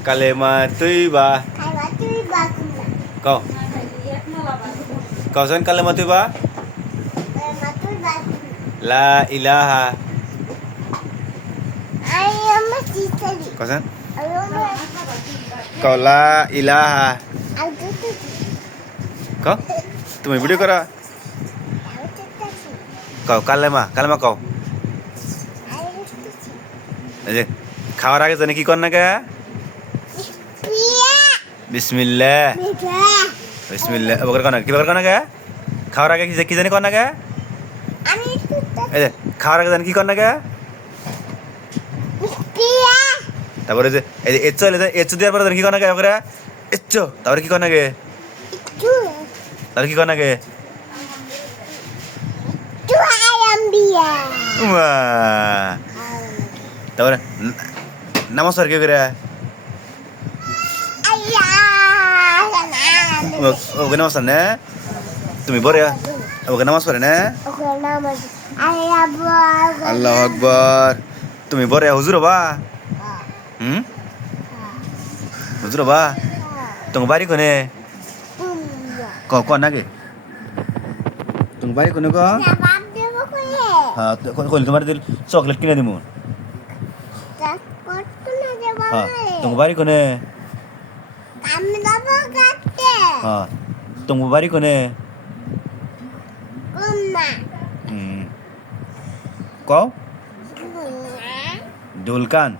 Kalimat thayyibah. Kau. Kau san kalimat thayyibah? La ilaha. Kau san? Kau la ilaha. Kau? তুমি video করা কও কালেমা কালেমা কও এই যে খাওয়ার আগে জানি কি কর না কে বিসমিল্লাহ বিসমিল্লাহ বকর কর না কি বকর কর না কে খাওয়ার আগে কি জানি কর না কে এই যে খাওয়ার আগে জানি কি কর না কে তারপরে যে এই যে এচ্চো এচ্চো দেওয়ার পরে জানি কি কর না কে বকরা এচ্চো তারপরে কি কর না কে তাহলে কি কর না কে তারপরে নামাজ পড়ে কে করে ওকে নামাজ পড়ে না তুমি বলে ওকে নামাজ পড়ে না আল্লাহ আকবার তুমি বলে হুজুর বা হুজুর বা তোমার বাড়ি কোনে কন নাকি তুমি বাড়ি কোনে কো হ্যাঁ কোন তোমার দিল চকলেট কিনে দিমু হ্যাঁ তোমার বাড়ি কোনে হ্যাঁ তোমার বাড়ি কোনে কও দুলকান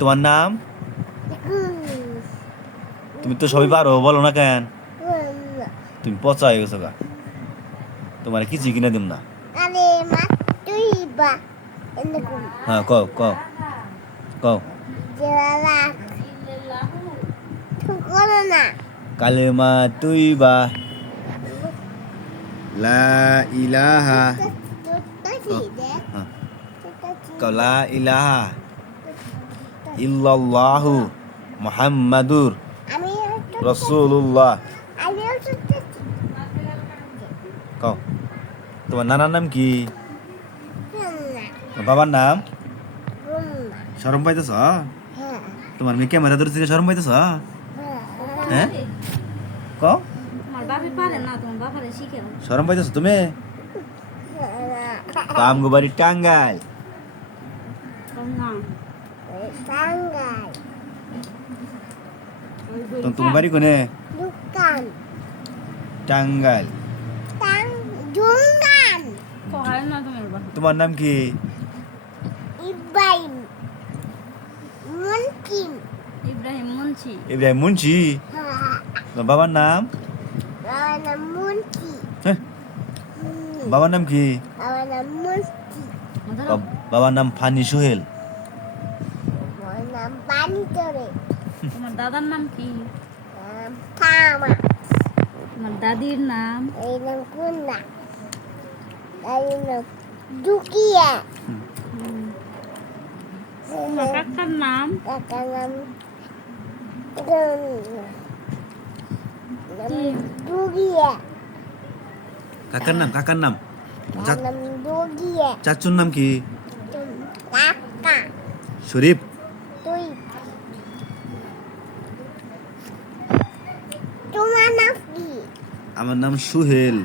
তোমার নাম তুমি তো সবই পারো বলো না কেন তুমি পচা হয়ে গেছো গা তোমার কিছু কিনে দিম না হ্যাঁ কও কও কও কালেমা তৈবা লা ইলাহা কও লা ইলাহা ইল্লাল্লাহু মুহাম্মাদুর রাসূলুল্লাহ কও তোমার নানার নাম কি বাবার নাম শরম পাইতেছ তোমার মেয়ে ক্যামেরা ধরে থেকে শরম পাইতেছ হ্যাঁ কও শরম পাইতেছ তুমি আমগো বাড়ি টাঙ্গাইল তোমার বাড়ি কোনে টাঙ্গাইল তোমার নাম কি ইব্রাহিম মুন্সি তোমার বাবার নাম বাবার নাম কি বাবার নাম ফানি সোহেল তোমার দাদার নাম কি তোমার দাদির নাম তোমার কাকার নাম কাকার নাম চাচুর নাম কি শরীফ আমার নাম সুহেল